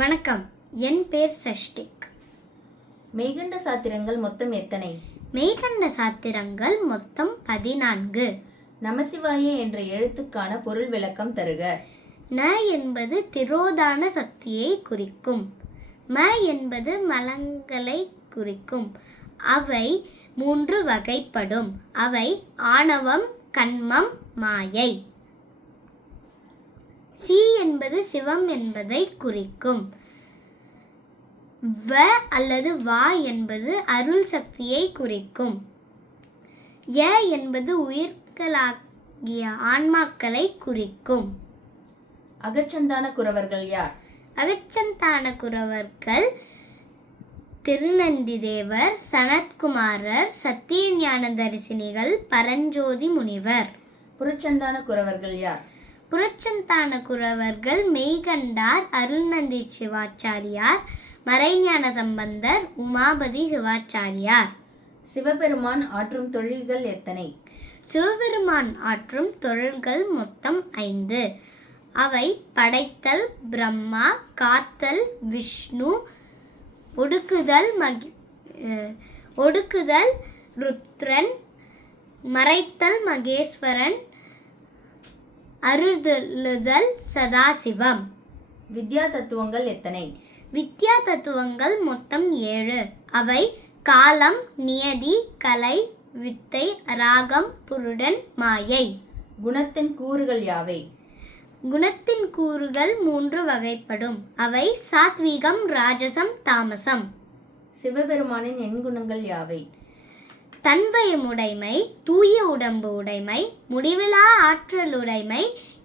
வணக்கம், என் பேர் சஷ்டிக். மெய்கண்ட சாத்திரங்கள் மொத்தம் எத்தனை? மெய்கண்ட சாத்திரங்கள் மொத்தம் 14. நமசிவாய என்ற எழுத்துக்கான பொருள் விளக்கம் தருக. ந என்பது திரோதான சக்தியை குறிக்கும். ம என்பது மலங்களை குறிக்கும். அவை 3 வகைப்படும். அவை ஆணவம், கன்மம், மாயை. சி என்பது சிவம் என்பதை குறிக்கும். வ அல்லது வா என்பது அருள் சக்தியை குறிக்கும். ய என்பது உயிர்களாகிய ஆன்மாக்களை குறிக்கும். அகச்சந்தான குரவர்கள் யார்? அகச்சந்தான குரவர்கள் திருநந்தி தேவர், சனத்குமாரர், சத்தியஞான தரிசினிகள், பரஞ்சோதி முனிவர். புறச்சந்தான குரவர்கள் யார்? புறச்சந்தான குரவர்கள் மெய்கண்டார், அருள்நந்தி சிவாச்சாரியார், மறைஞான சம்பந்தர், உமாபதி சிவாச்சாரியார். சிவபெருமான் ஆற்றும் தொழில்கள் எத்தனை? சிவபெருமான் ஆற்றும் தொழில்கள் மொத்தம் 5. அவை படைத்தல் பிரம்மா, காத்தல் விஷ்ணு, ஒடுக்குதல் ருத்ரன், மறைத்தல் மகேஸ்வரன், அருளுதல் சதாசிவம். வித்யா தத்துவங்கள் எத்தனை? வித்யா தத்துவங்கள் மொத்தம் 7. அவை காலம், நியதி, கலை, வித்தை, ராகம், புருடன், மாயை. குணத்தின் கூறுகள் யாவை? குணத்தின் கூறுகள் 3 வகைப்படும். அவை சாத்வீகம், ராஜசம், தாமசம். சிவபெருமானின் எண்குணங்கள் யாவை? தன்வயமுடைமை, தூய உடம்பு உடைமை, முடிவிலா ஆற்றலுடைமை,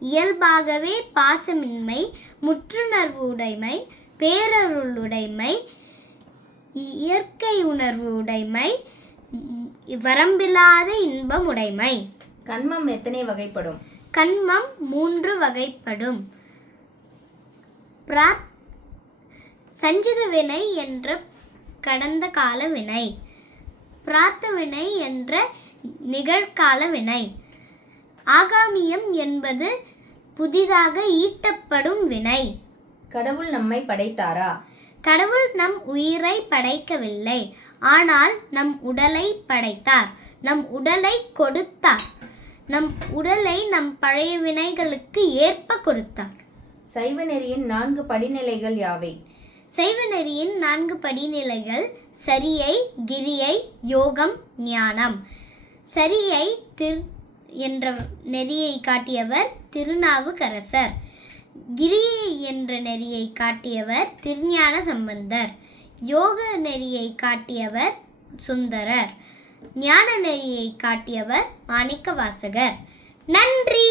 இயல்பாகவே பாசமின்மை, முற்றுணர்வு உடைமை, பேரருளுடைமை, இயற்கை உணர்வு உடைமை, வரம்பில்லாத இன்பம் உடைமை. கன்மம் எத்தனை வகைப்படும்? கன்மம் 3 வகைப்படும். சஞ்சித வினை என்ற கடந்த கால வினை, பிரார்த்த வினை என்ற நிகழ்கால வினை, ஆகாமியம் என்பது புதிதாக ஈட்டப்படும் வினை. கடவுள் நம்மை படைத்தாரா? கடவுள் நம் உயிரை படைக்கவில்லை, ஆனால் நம் உடலை படைத்தார். நம் உடலை கொடுத்தார். நம் உடலை நம் பழைய வினைகளுக்கு ஏற்ப கொடுத்தார். சைவ நெறியின் 4 படிநிலைகள் யாவை? சைவ நெறியின் 4 படிநிலைகள் சரியை, கிரியை, யோகம், ஞானம். சரியை என்ற நெறியை காட்டியவர் திருநாவுக்கரசர். கிரியை என்ற நெறியை காட்டியவர் திருஞான சம்பந்தர். யோக நெறியை காட்டியவர் சுந்தரர். ஞான நெறியை காட்டியவர் மாணிக்கவாசகர். நன்றி.